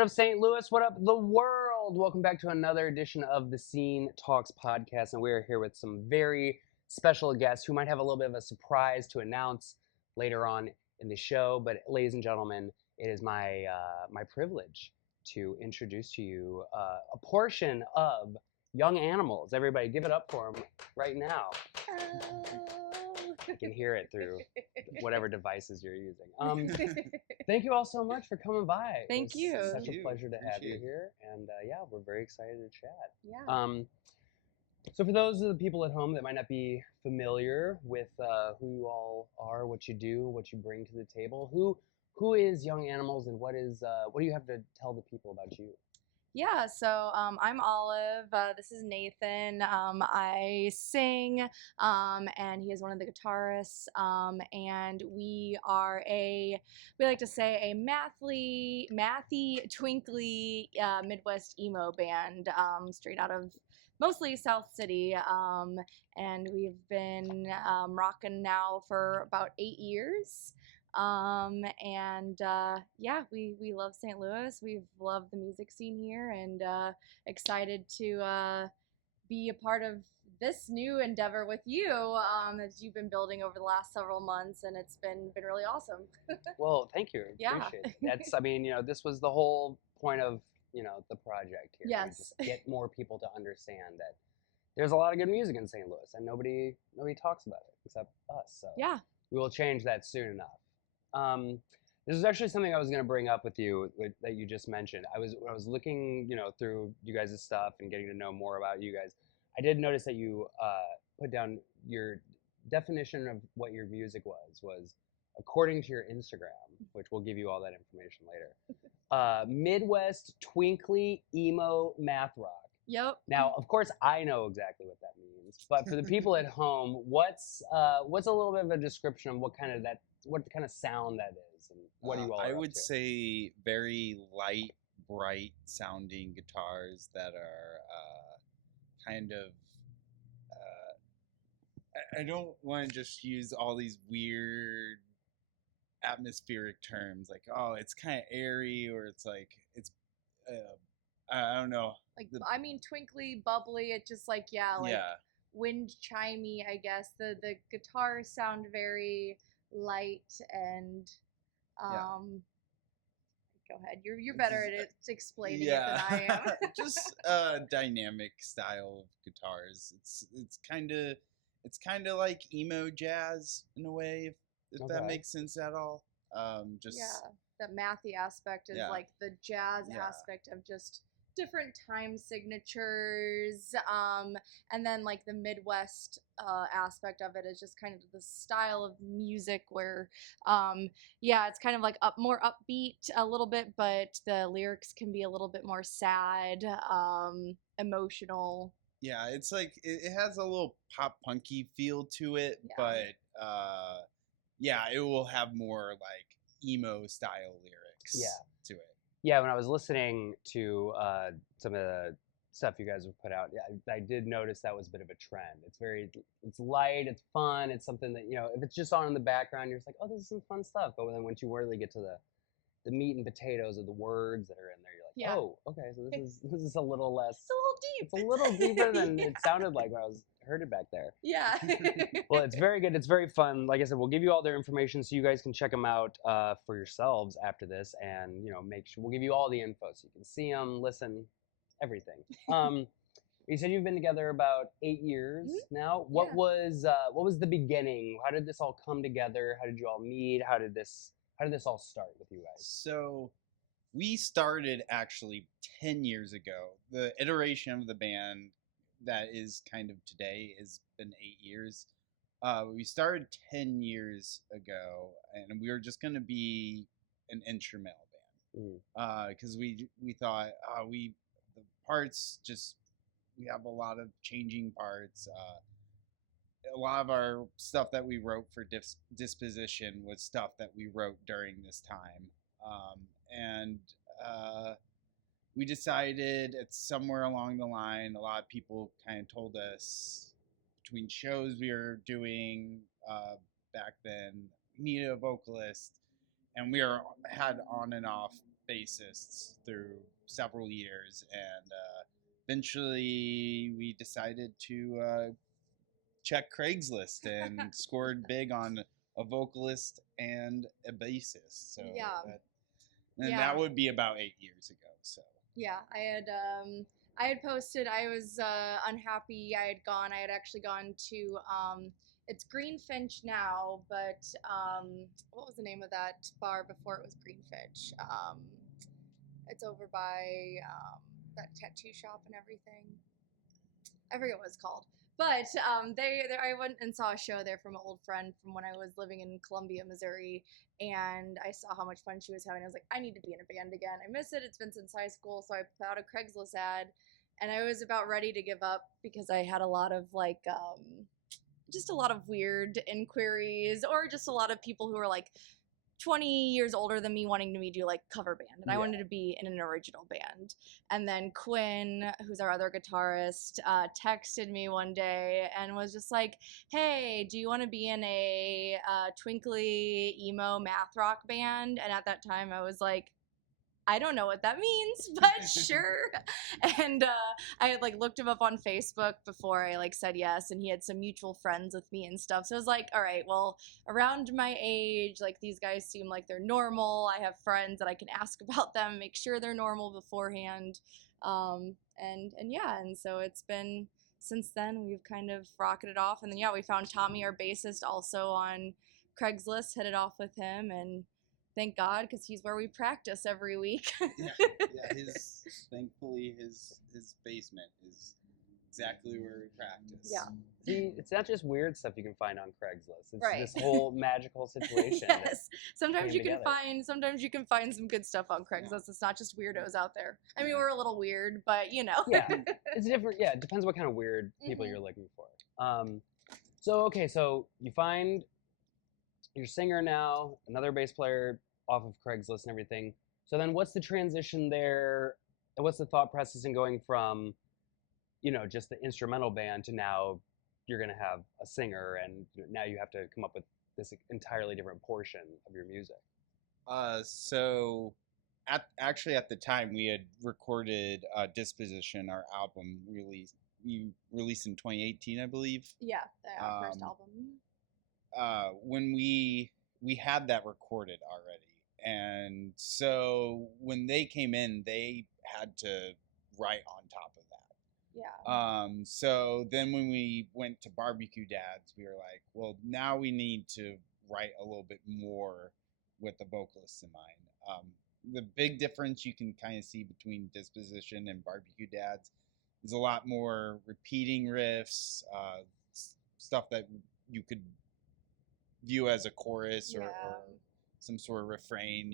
What up, St. Louis? What up, the world? Welcome back to another edition of the Scene Talks podcast, and we are here with some very special guests who might have a little bit of a surprise to announce later on in the show. But, ladies and gentlemen, it is my my privilege to introduce to you a portion of Young Animals. Everybody, give it up for them right now. You can hear it through whatever devices you're using. Thank you all so much for coming by. Thank you. It's such Thank a you. pleasure to have you Appreciate it. here, and yeah, we're very excited to chat. Yeah. So for those of the people at home that might not be familiar with who you all are, what you do, what you bring to the table, who is Young Animals, and what do you have to tell the people about you? Yeah, so I'm Olive. This is Nathan. I sing, and he is one of the guitarists. And we like to say, a mathy, twinkly Midwest emo band, straight out of mostly South City. And we've been rocking now for about 8 years. Yeah, we love St. Louis. We've loved the music scene here, and excited to be a part of this new endeavor with you that you've been building over the last several months, and it's been really awesome. Well, thank you. Yeah. Appreciate it. That's, I mean, this was the whole point of, the project here. Yes. Just get more people to understand that there's a lot of good music in St. Louis, and nobody talks about it except us. So Yeah. we will change that soon enough. This is actually something I was going to bring up with you that you just mentioned. I was looking, through you guys' stuff and getting to know more about you guys. I did notice that you put down your definition of what your music was according to your Instagram, which we'll give you all that information later. Midwest twinkly emo math rock. Yep. Now, of course, I know exactly what that means, but for the people at home, what's a little bit of a description of what kind of sound that is, and what do you all? I are would up to? say very light, bright sounding guitars that are kind of. I don't want to just use all these weird atmospheric terms like, oh, it's kind of airy, or it's like it's. I don't know. Twinkly, bubbly. It just wind chimey, I guess. The guitars sound very light and go ahead. You're better at it explaining it than I am. Just dynamic style of guitars. It's kind of like emo jazz in a way, if that makes sense at all. That mathy aspect is like the jazz aspect of just different time signatures, and then like the Midwest aspect of it is just kind of the style of music where it's kind of like more upbeat a little bit, but the lyrics can be a little bit more sad, emotional. Yeah, it's like it has a little pop punky feel to it, but it will have more like emo style lyrics to it. Yeah, when I was listening to some of the stuff you guys have put out, I did notice that was a bit of a trend. It's light, it's fun, it's something that, if it's just on in the background, you're just like, oh, this is some fun stuff. But then once you really get to the meat and potatoes of the words that are in there, you're like, oh, okay, so this is a little less. It's a little deep. It's a little deeper than it sounded like when I heard it back there. Yeah. Well, it's very good. It's very fun. Like I said, we'll give you all their information so you guys can check them out for yourselves after this, and make sure we'll give you all the info so you can see them, listen, everything. You said you've been together about 8 years now. What was the beginning? How did this all come together? How did you all meet? How did this all start with you guys? So we started actually 10 years ago. The iteration of the band that is kind of today has been 8 years. We started 10 years ago, and we were just going to be an instrumental band because we thought the parts we have a lot of changing parts. A lot of our stuff that we wrote for Disposition was stuff that we wrote during this time, and we decided at somewhere along the line, a lot of people kind of told us between shows we were doing back then, we needed a vocalist, and we had on and off bassists through several years, and eventually we decided to check Craigslist and scored big on a vocalist and a bassist. So Yeah. and that would be about 8 years ago. So yeah, I had posted. I was unhappy. I had actually gone to it's Greenfinch now, but what was the name of that bar before it was Greenfinch? It's over by that tattoo shop and everything. I forget what it's called. But I went and saw a show there from an old friend from when I was living in Columbia, Missouri, and I saw how much fun she was having. I was like, I need to be in a band again. I miss it. It's been since high school, so I put out a Craigslist ad, and I was about ready to give up because I had a lot of just a lot of weird inquiries, or just a lot of people who were like 20 years older than me wanting to me do like cover band, and I wanted to be in an original band. And then Quinn, who's our other guitarist, texted me one day and was just like, hey, do you want to be in a twinkly emo math rock band? And at that time I was like, I don't know what that means, but sure. And I had like looked him up on Facebook before I like said yes, and he had some mutual friends with me and stuff. So I was like, all right, well, around my age, like these guys seem like they're normal. I have friends that I can ask about them, make sure they're normal beforehand. And so it's been since then we've kind of rocketed off. And then we found Tommy, our bassist, also on Craigslist, hit it off with him, and thank God, because he's where we practice every week. Thankfully his basement is exactly where we practice. Yeah. See, it's not just weird stuff you can find on Craigslist. It's Right. this whole magical situation. Yes. Sometimes you can together. find some good stuff on Craigslist. Yeah. It's not just weirdos out there. I mean, we're a little weird, but you know. Yeah. It's different. Yeah, it depends what kind of weird people you're looking for. So you find your singer now, another bass player off of Craigslist and everything. So then what's the transition there? And what's the thought process in going from, just the instrumental band to now you're going to have a singer, and now you have to come up with this entirely different portion of your music? So at the time we had recorded Disposition, our album we released in 2018, I believe. Yeah, our first album. When we had that recorded already. And so when they came in, they had to write on top of that. Yeah. So then when we went to Barbecue Dads, we were like, well, now we need to write a little bit more with the vocalists in mind. The big difference you can kind of see between Disposition and Barbecue Dads is a lot more repeating riffs, stuff that you could view as a chorus or some sort of refrain,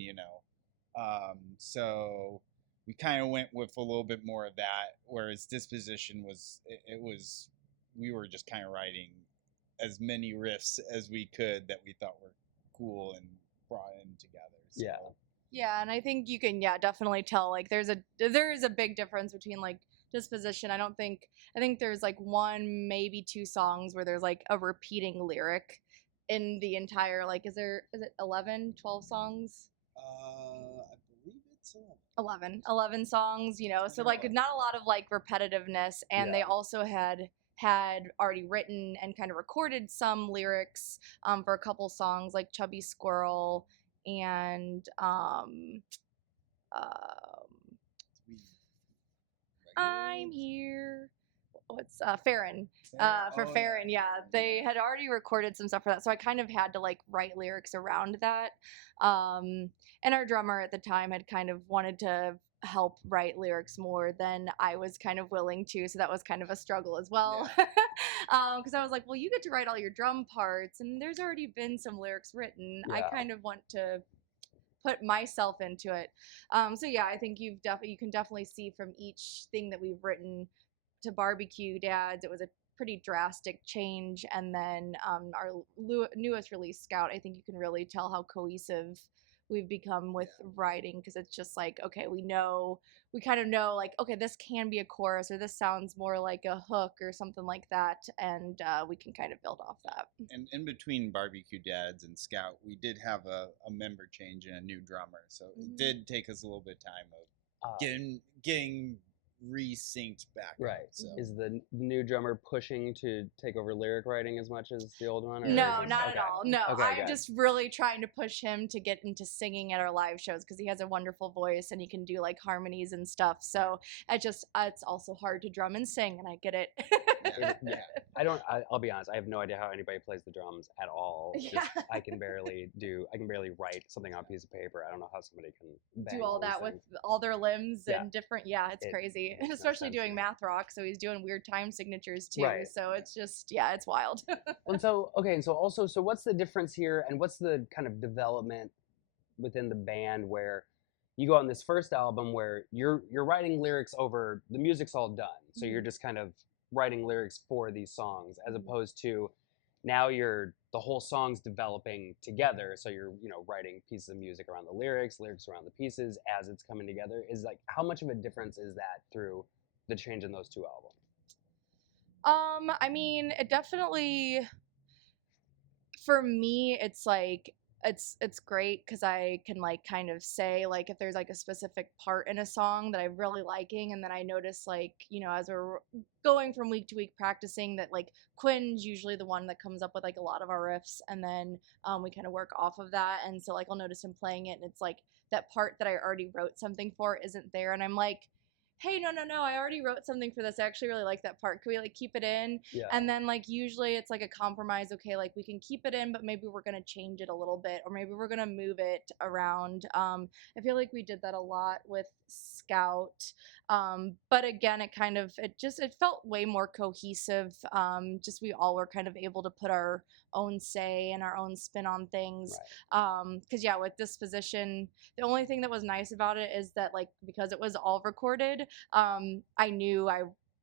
so we kind of went with a little bit more of that, whereas Disposition we were just kind of writing as many riffs as we could that we thought were cool and brought in together. So. Yeah, and I think you can definitely tell like there is a big difference between like Disposition. I think there's like one, maybe two songs where there's like a repeating lyric in the entire, like, is it 11, 12 songs? I believe it's 11 songs, so like not a lot of like repetitiveness, and they also had already written and kind of recorded some lyrics for a couple songs like Chubby Squirrel and I'm here. What's Farron? Farron, they had already recorded some stuff for that, so I kind of had to like write lyrics around that. And our drummer at the time had kind of wanted to help write lyrics more than I was kind of willing to, so that was kind of a struggle as well. Because I was like, well, you get to write all your drum parts, and there's already been some lyrics written. I kind of want to put myself into it. I think you can definitely see from each thing that we've written to Barbecue Dads, it was a pretty drastic change, and then our newest release, Scout, I think you can really tell how cohesive we've become with writing, because it's just like, okay, we kind of know, like, okay, this can be a chorus, or this sounds more like a hook or something like that, and we can kind of build off that. And in between Barbecue Dads and Scout, we did have a member change and a new drummer, so it did take us a little bit of time of getting resynced back. Right. So. Is the new drummer pushing to take over lyric writing as much as the old one? Or No, is- not okay. at all. No, Okay, I'm good. just really trying to push him to get into singing at our live shows, because he has a wonderful voice and he can do like harmonies and stuff. So it's also hard to drum and sing, and I get it. Yeah. I'll be honest. I have no idea how anybody plays the drums at all. Yeah. I can barely write something on a piece of paper. I don't know how somebody can bang Do all these that with things. all their limbs Yeah. and different. Yeah, it's crazy. makes no Especially sense doing to me. math rock, so he's doing weird time signatures too. Right. So it's just, yeah, it's wild. And so so what's the difference here, and what's the kind of development within the band where you go on this first album where you're writing lyrics over the music's all done, so you're just kind of writing lyrics for these songs, as opposed to now the whole song's developing together, so you're writing pieces of music around the lyrics around the pieces as it's coming together. Is like, how much of a difference is that through the change in those two albums? I mean, it definitely, for me, it's like, it's great, because I can like kind of say, like, if there's like a specific part in a song that I'm really liking, and then I notice, like, as we're going from week to week practicing, that like Quinn's usually the one that comes up with like a lot of our riffs, and then we kind of work off of that. And so like I'll notice him playing it, and it's like that part that I already wrote something for isn't there, and I'm like, hey, no, I already wrote something for this. I actually really like that part. Can we like keep it in? Yeah. And then like usually it's like a compromise. Okay, like we can keep it in, but maybe we're gonna change it a little bit, or maybe we're gonna move it around. I feel like we did that a lot with Scout. But again, it felt way more cohesive. Just we all were kind of able to put our own say and our own spin on things. Right. Because yeah, with this position, the only thing that was nice about it is that, like, because it was all recorded, I knew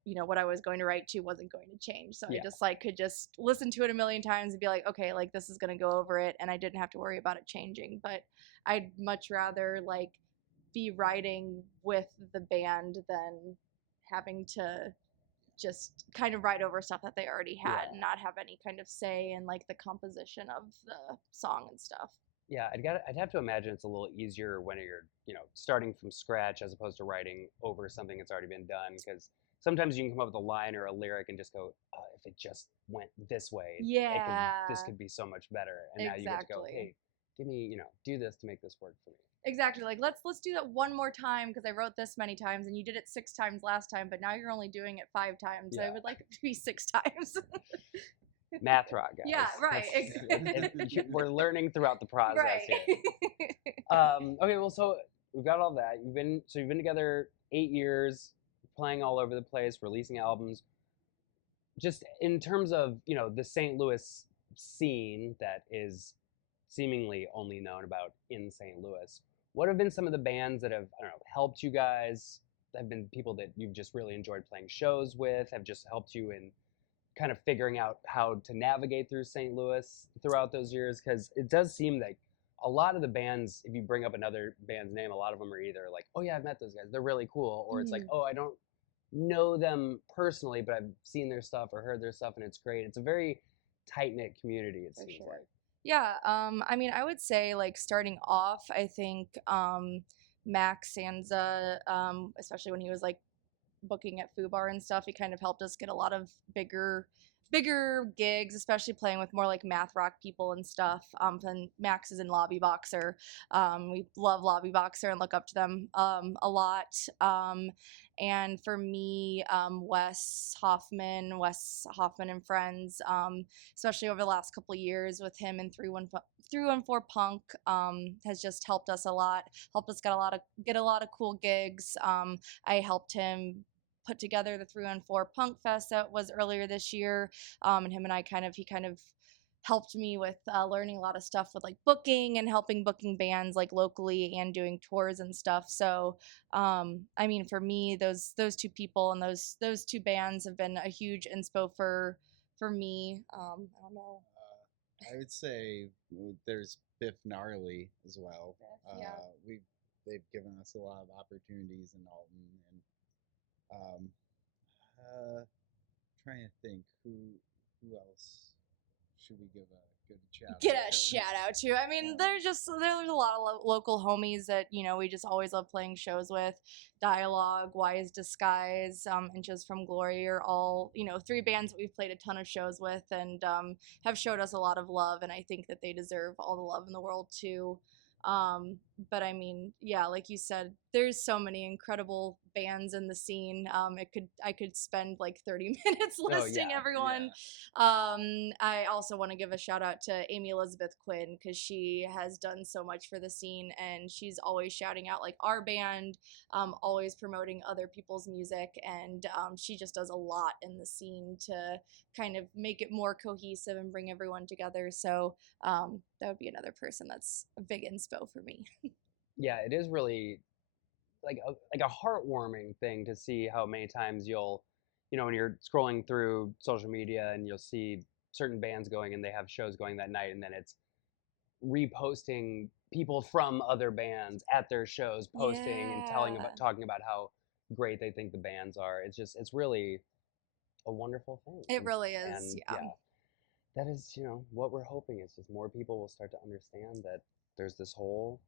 what I was going to write to wasn't going to change. So I just like could just listen to it a million times and be like, okay, like this is going to go over it, and I didn't have to worry about it changing. But I'd much rather like be writing with the band than having to just kind of write over stuff that they already had and not have any kind of say in like the composition of the song and stuff. Yeah, I'd have to imagine it's a little easier when you're, starting from scratch as opposed to writing over something that's already been done, because sometimes you can come up with a line or a lyric and just go, if it just went this way, this could be so much better. And now you get to go, hey, give me, do this to make this work for me. Exactly. Like, let's do that one more time, because I wrote this many times and you did it 6 times last time, but now you're only doing it 5 times. Yeah. I would like it to be 6 times. Math rock, guys. Yeah, right. We're learning throughout the process here. Okay, well, so we've got all that. You've been together 8 years, playing all over the place, releasing albums. Just in terms of the St. Louis scene that is seemingly only known about in St. Louis, what have been some of the bands that have, helped you guys? Have been people that you've just really enjoyed playing shows with? Have just helped you in kind of figuring out how to navigate through St. Louis throughout those years? Because it does seem like a lot of the bands, if you bring up another band's name, a lot of them are either like, oh yeah, I've met those guys, they're really cool, or it's like, oh, I don't know them personally, but I've seen their stuff or heard their stuff, and it's great. It's a very tight-knit community, it seems like. Yeah, I mean, I would say, like, starting off, I think Max Sanza, especially when he was like booking at Foo Bar and stuff, he kind of helped us get a lot of bigger gigs, especially playing with more like math rock people and stuff. And Max is in Lobby Boxer. We love Lobby Boxer and look up to them a lot. And for me, Wes Hoffman and Friends, especially over the last couple of years with him and 314 Punk, has just helped us a lot. Helped us get a lot of cool gigs. I helped him put together the 314 Punk Fest that was earlier this year, and him and he kind of helped me with learning a lot of stuff with like booking and helping booking bands like locally and doing tours and stuff. So I mean, for me, those 2 people and those 2 bands have been a huge inspo for me. I don't know. I would say there's Biff Gnarly as well. Biff, yeah. They've given us a lot of opportunities in Alton, and trying to think who else should we give a good shout Get out a to? shout out to. I mean, there's a lot of local homies that we just always love playing shows with. Dialogue, Wise Disguise, Inches from Glory are all three bands that we've played a ton of shows with and have showed us a lot of love, and I think that they deserve all the love in the world too. But I mean, yeah, like you said, there's so many incredible bands in the scene. I could spend like 30 minutes listing everyone. I also want to give a shout out to Amy Elizabeth Quinn because she has done so much for the scene, and she's always shouting out like our band, always promoting other people's music, and she just does a lot in the scene to kind of make it more cohesive and bring everyone together. So that would be another person that's a big inspo for me. Yeah, it is really like a heartwarming thing to see how many times you'll, when you're scrolling through social media and you'll see certain bands going and they have shows going that night, and then it's reposting people from other bands at their shows, posting and talking about how great they think the bands are. It's really a wonderful thing. It really is. And yeah. That is, what we're hoping is just more people will start to understand that there's this whole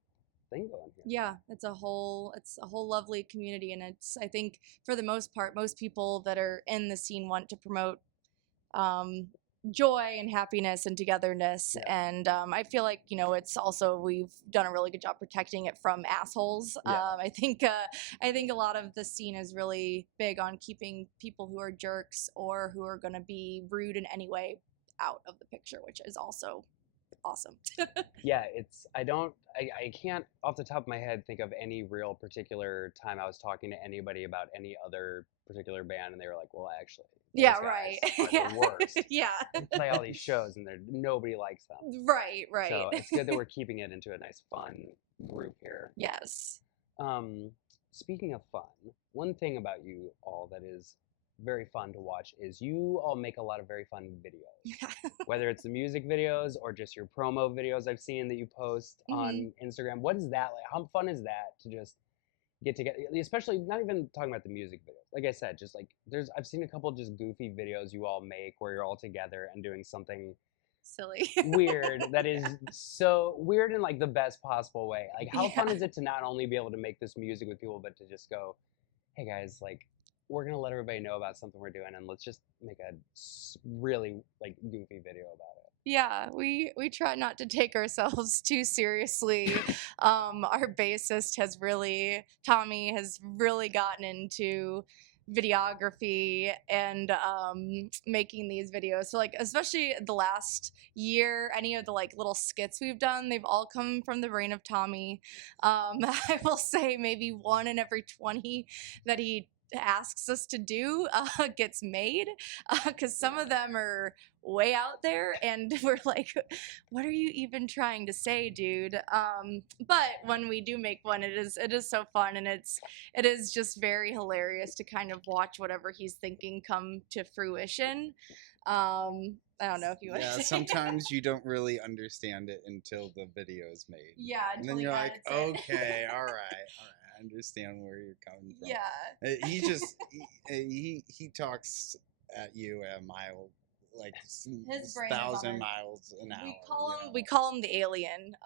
thing going here. Yeah, it's a whole lovely community, and I think for the most part, most people that are in the scene want to promote joy and happiness and togetherness, and I feel like it's also we've done a really good job protecting it from assholes. I think a lot of the scene is really big on keeping people who are jerks or who are going to be rude in any way out of the picture, which is also awesome. Yeah, I can't off the top of my head think of any real particular time I was talking to anybody about any other particular band and they were like, well, actually, yeah, right. Are the worst. Yeah. They play all these shows and nobody likes them. Right. So it's good that we're keeping it into a nice fun group here. Yes. Speaking of fun, one thing about you all that is very fun to watch is you all make a lot of very fun videos. Whether it's the music videos or just your promo videos I've seen that you post on Instagram. What is that like? How fun is that to just get together? Especially not even talking about the music videos. Like I said, just like I've seen a couple just goofy videos you all make where you're all together and doing something silly, weird that is so weird in like the best possible way. Like how fun is it to not only be able to make this music with people, but to just go, hey guys, like we're gonna let everybody know about something we're doing, and let's just make a really like goofy video about it. Yeah, we try not to take ourselves too seriously. Our bassist Tommy has really gotten into videography and making these videos. So like especially the last year, any of the like little skits we've done, they've all come from the brain of Tommy. I will say maybe one in every 20 that he asks us to do gets made, because some of them are way out there and we're like, what are you even trying to say, dude? But when we do make one, it is so fun, and it is just very hilarious to kind of watch whatever he's thinking come to fruition. I don't know if you want to say. Sometimes you don't really understand it until the video is made. Yeah, and then you're like, okay, all right, I understand where you're coming from. Yeah. He just he talks at you at a mile, like his brain 1,000 miles an hour. We call him the alien,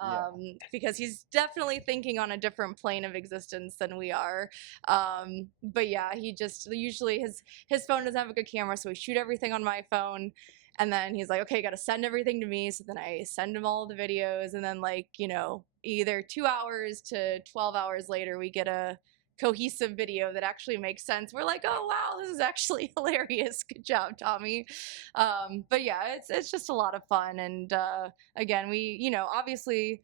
because he's definitely thinking on a different plane of existence than we are. But yeah, he just usually his phone doesn't have a good camera, so we shoot everything on my phone. And then he's like, okay, you got to send everything to me. So then I send him all the videos. And then like, either 2 hours to 12 hours later, we get a cohesive video that actually makes sense. We're like, oh, wow, this is actually hilarious. Good job, Tommy. But yeah, it's just a lot of fun. And again, we, obviously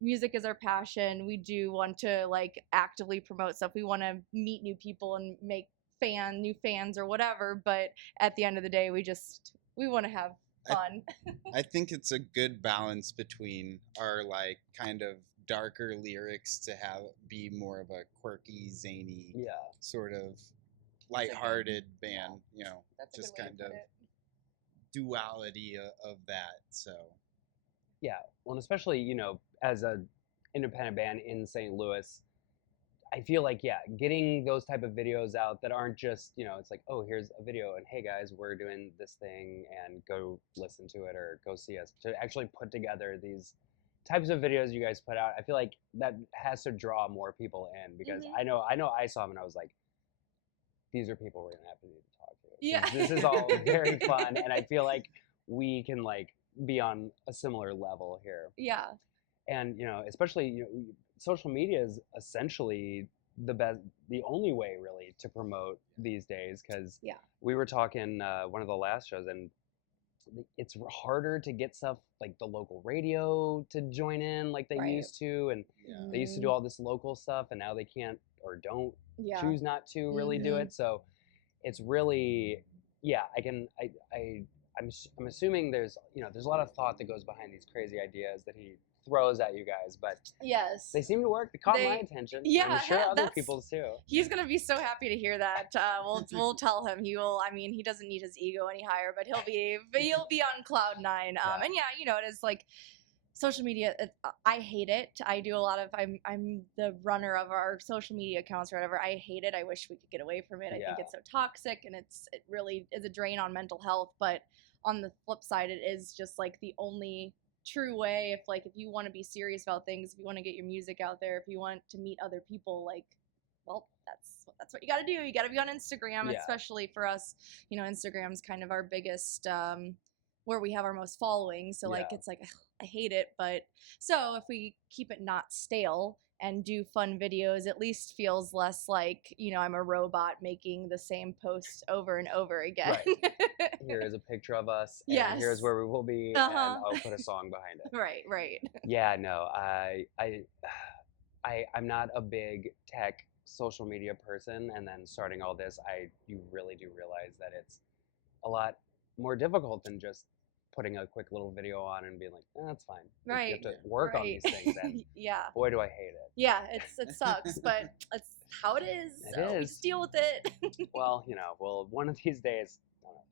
music is our passion. We do want to like actively promote stuff. We want to meet new people and make new fans or whatever. But at the end of the day, we want to have fun. I think it's a good balance between our like kind of darker lyrics to be more of a quirky, zany, sort of lighthearted band, just kind of duality of that. So Yeah, well, and especially, as a independent band in St. Louis, I feel like, yeah, getting those type of videos out that aren't just, it's like, oh, here's a video and hey guys, we're doing this thing and go listen to it or go see us. To actually put together these types of videos you guys put out, I feel like that has to draw more people in because Mhm. I know I saw them and I was like, these are people we're gonna have to need to talk to. Yeah. This is all very fun, and I feel like we can like be on a similar level here. Yeah. And especially social media is essentially the only way really to promote these days because Yeah. we were talking one of the last shows and it's harder to get stuff like the local radio to join in like they Right. used to, and Yeah. they used to do all this local stuff and now they can't or don't Yeah. choose not to really do Mhm. it. So it's really, yeah, I'm assuming there's there's a lot of thought that goes behind these crazy ideas that he throws at you guys, but Yes. they seem to work. They caught my attention. Yeah, I'm sure other that's- people's too. He's gonna be so happy to hear that. We'll tell him. He will. I mean, he doesn't need his ego any higher, but he'll be on cloud nine. Yeah. And yeah, it is like social media. I hate it. I do a lot of. I'm the runner of our social media accounts or whatever. I hate it. I wish we could get away from it. I think Yeah. it's so toxic and it really is a drain on mental health. But on the flip side, it is just like the only true way if you want to be serious about things, if you want to get your music out there, if you want to meet other people, like, well, that's what you got to do. You got to be on Instagram, Yeah. especially for us. Instagram's kind of our biggest where we have our most following. So like Yeah. it's like ugh, I hate it, but so if we keep it not stale and do fun videos, at least feels less like I'm a robot making the same post over and over again. Right. Here is a picture of us, and Yes. here's where we will be, Uh-huh. and I'll put a song behind it. Right. Yeah, no, I'm not a big tech social media person, and then starting all this, you really do realize that it's a lot more difficult than just putting a quick little video on and being like, that's fine. Right. You have to work on these things, and Yeah. boy, do I hate it. Yeah, it sucks, but it's how it is. It So we is. just deal with it. Well, one of these days,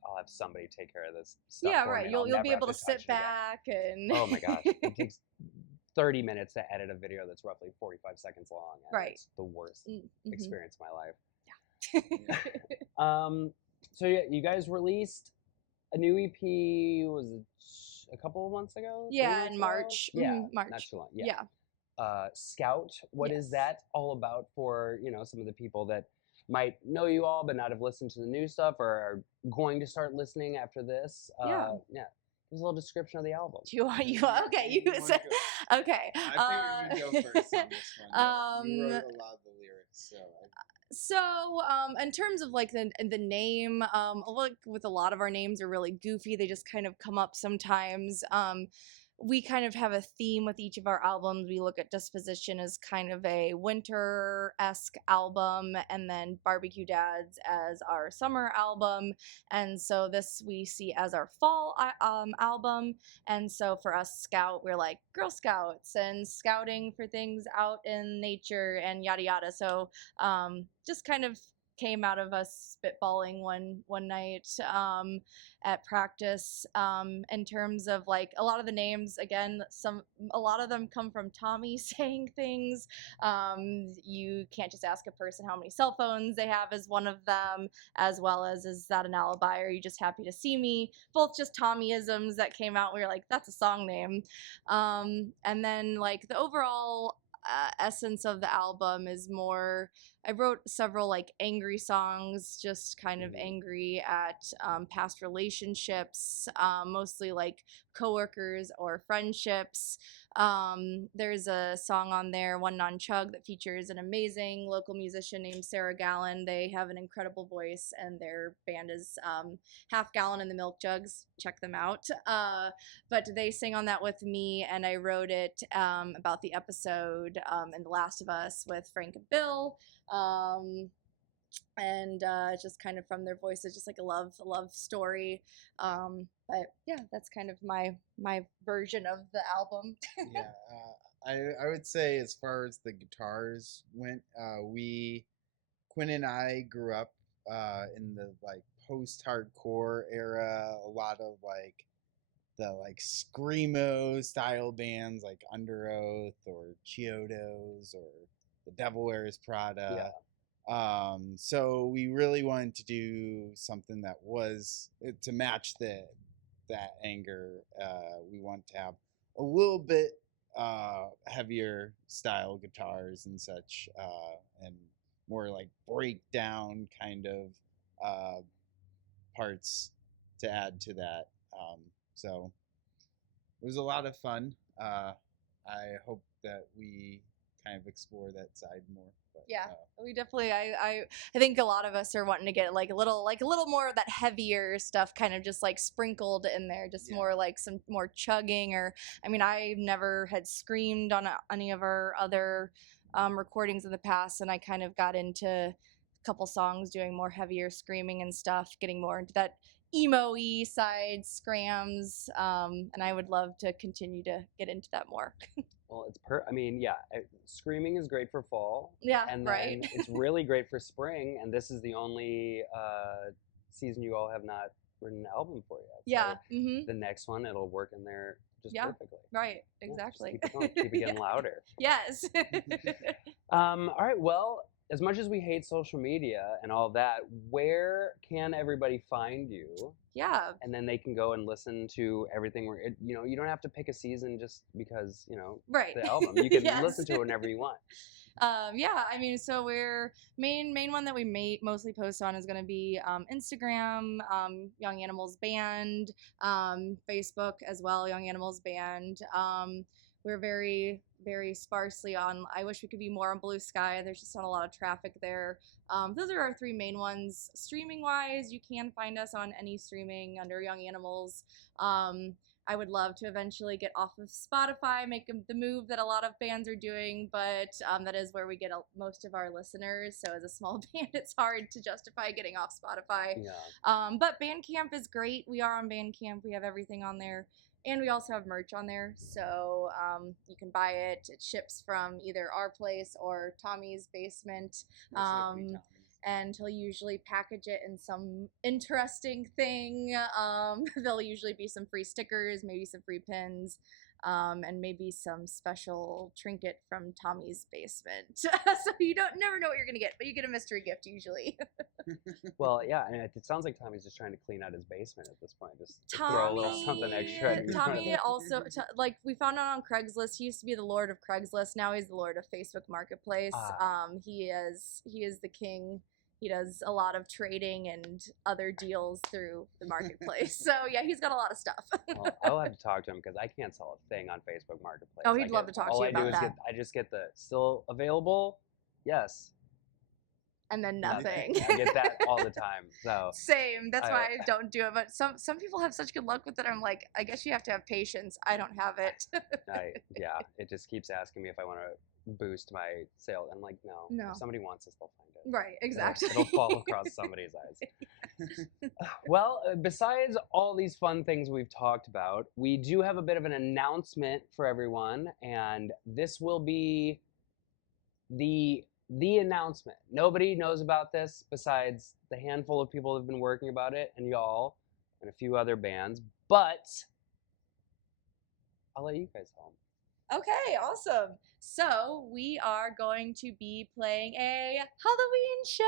I'll have somebody take care of this stuff. Yeah, for right. me, and You'll I'll be never able to have touch sit it again. back and. Oh my gosh, it takes 30 minutes to edit a video that's roughly 45 seconds long. And Right. It's the worst Mhm. experience of my life. Yeah. So yeah, you guys released a new EP. Was it a couple of months ago? 3 Yeah, months in ago? March. Yeah, Mhm, March. not too long. Yeah. Scout. What is Yes. that all about for some of the people that might know you all but not have listened to the new stuff or are going to start listening after this? Yeah. There's a little description of the album. Do you want okay? You You wanna said go? okay. I figured you'd go first on this one. You wrote a lot of the lyrics, so. So, in terms of like the name, like with a lot of our names are really goofy. They just kind of come up sometimes. We kind of have a theme with each of our albums. We look at Disposition as kind of a winter-esque album, and then Barbecue Dads as our summer album. And so this we see as our fall album. And so for us, Scout, we're like Girl Scouts and scouting for things out in nature and yada yada. So just kind of came out of us spitballing one night at practice. In terms of like a lot of the names, again, a lot of them come from Tommy saying things. You can't just ask a person how many cell phones they have as one of them, as well as is that an alibi? Or are you just happy to see me? Both just Tommyisms that came out. We were like, that's a song name. And then like the overall essence of the album is more, I wrote several like angry songs, just kind of angry at past relationships, mostly like coworkers or friendships. There's a song on there, One Non Chug, that features an amazing local musician named Sarah Gallon. They have an incredible voice, and their band is Half Gallon and the Milk Jugs. Check them out. But they sing on that with me, and I wrote it about the episode in The Last of Us with Frank and Bill. And just kind of from their voices, just like a love story. But yeah, that's kind of my version of the album. Yeah, I would say as far as the guitars went, Quinn and I grew up in the like post-hardcore era. A lot of like the like screamo style bands like Under Oath or Chiodos or the Devil Wears Prada. So we really wanted to do something that was to match that anger. We want to have a little bit heavier style guitars and such, and more like breakdown kind of parts to add to that. So it was a lot of fun. I hope that we kind of explore that side more. But, Yeah, we definitely. I think a lot of us are wanting to get like a little more of that heavier stuff, kind of just like sprinkled in there, just more like some more chugging. Or I mean, I never had screamed on any of our other recordings in the past, and I kind of got into a couple songs doing more heavier screaming and stuff, getting more into that emo-y side scrams, and I would love to continue to get into that more. Well, I mean, yeah, screaming is great for fall. Yeah, and right. then it's really great for spring. And this is the only season you all have not written an album for yet. Yeah. So the next one, it'll work in there just perfectly. Right. Exactly. Yeah, just keep it going, keep it getting louder. Yes. All right. Well, as much as we hate social media and all that, where can everybody find you? Yeah. And then they can go and listen to everything. You don't have to pick a season just because, right. the album. You can listen to it whenever you want. Yeah, I mean, so we're main one that we mostly post on is going to be Instagram, Young Animals Band, Facebook as well, Young Animals Band. We're very, very sparsely on. I wish we could be more on Blue Sky. There's just not a lot of traffic there. Those are our three main ones. Streaming wise, you can find us on any streaming under Young Animals. I would love to eventually get off of Spotify, make the move that a lot of bands are doing, but that is where we get most of our listeners. So as a small band, it's hard to justify getting off Spotify. Yeah. But Bandcamp is great. We are on Bandcamp. We have everything on there. And we also have merch on there, so you can buy it. It ships from either our place or Tommy's basement. And he'll usually package it in some interesting thing. There'll usually be some free stickers, maybe some free pins, and maybe some special trinket from Tommy's basement. So you never know what you're gonna get, but you get a mystery gift usually. Well, yeah, and it sounds like Tommy's just trying to clean out his basement at this point. Just throw a little something extra. Tommy also, like, we found out on Craigslist. He used to be the Lord of Craigslist. Now he's the Lord of Facebook Marketplace. He is the king. He does a lot of trading and other deals through the marketplace. So yeah, he's got a lot of stuff. Well, I'll have to talk to him because I can't sell a thing on Facebook Marketplace. Oh, he'd love to talk to you about that. I just get the still available, yes. And then nothing. I get that all the time. So same. That's why I don't do it. But some people have such good luck with it. I'm like, I guess you have to have patience. I don't have it. Yeah, it just keeps asking me if I want to boost my sales. I'm like, no. If somebody wants this, they'll find it. Right, exactly. It'll fall across somebody's eyes. Well, besides all these fun things we've talked about, we do have a bit of an announcement for everyone, and this will be the announcement. Nobody knows about this besides the handful of people that have been working about it, and y'all, and a few other bands, but I'll let you guys tell them. Okay, awesome. So we are going to be playing a Halloween show.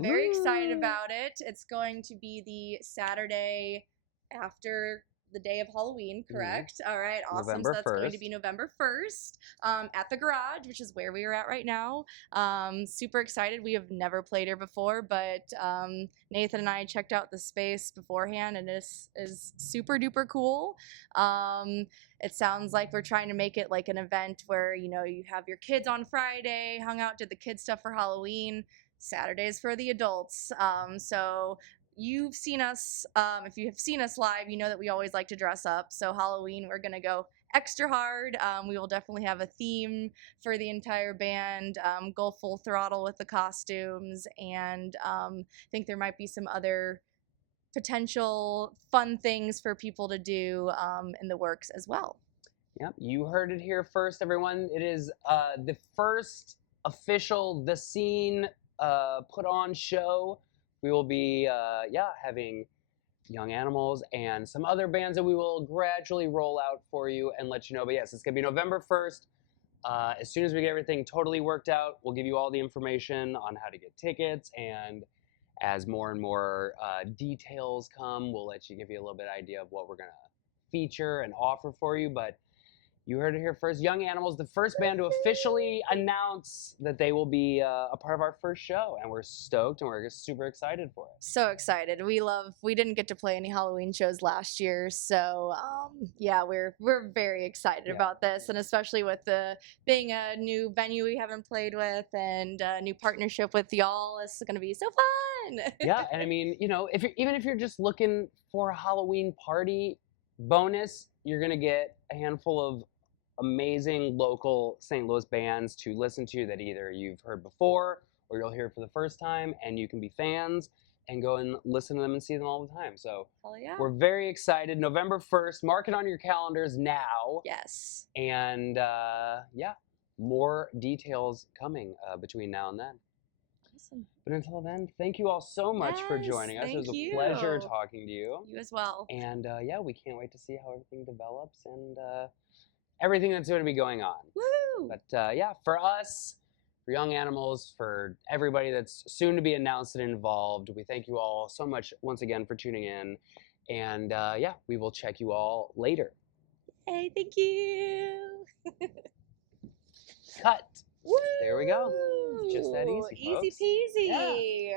Very excited about it. It's going to be the Saturday after the day of Halloween, correct? All right, awesome. November so that's 1st. Going to be November 1st at the garage, which is where we are at right now. Super excited. We have never played here before, but Nathan and I checked out the space beforehand, and this is super duper cool. It sounds like we're trying to make it like an event where, you have your kids on Friday, hung out, did the kid stuff for Halloween. Saturdays for the adults. So you've seen us, if you have seen us live, you know that we always like to dress up. So Halloween, we're going to go extra hard. We will definitely have a theme for the entire band, go full throttle with the costumes, and I think there might be some other potential fun things for people to do in the works as well. Yep, you heard it here first, everyone. It is the first official The Scene put on show. We will be having Young Animals and some other bands that we will gradually roll out for you and let you know. But yes, it's going to be November 1st. As soon as we get everything totally worked out, we'll give you all the information on how to get tickets. And as more and more details come, we'll give you a little bit of idea of what we're going to feature and offer for you. But you heard it here first. Young Animals, the first band to officially announce that they will be a part of our first show. And we're stoked and we're super excited for it. So excited. We didn't get to play any Halloween shows last year. So yeah, we're very excited about this. And especially with being a new venue we haven't played with and a new partnership with y'all, it's going to be so fun. Yeah, and I mean, even if you're just looking for a Halloween party bonus, you're going to get a handful of amazing local St. Louis bands to listen to that either you've heard before or you'll hear for the first time, and you can be fans and go and listen to them and see them all the time. So yeah. We're very excited. November 1st, mark it on your calendars now. Yes. And yeah, more details coming between now and then. Awesome. But until then, thank you all so much for joining us. It was a pleasure talking to you. You as well. And yeah, we can't wait to see how everything develops and everything that's going to be going on. Woo! But yeah, for us, for Young Animals, for everybody that's soon to be announced and involved, we thank you all so much once again for tuning in. And yeah, we will check you all later. Hey, thank you. Cut. Woo! There we go. Just that easy, folks. Easy peasy. Yeah.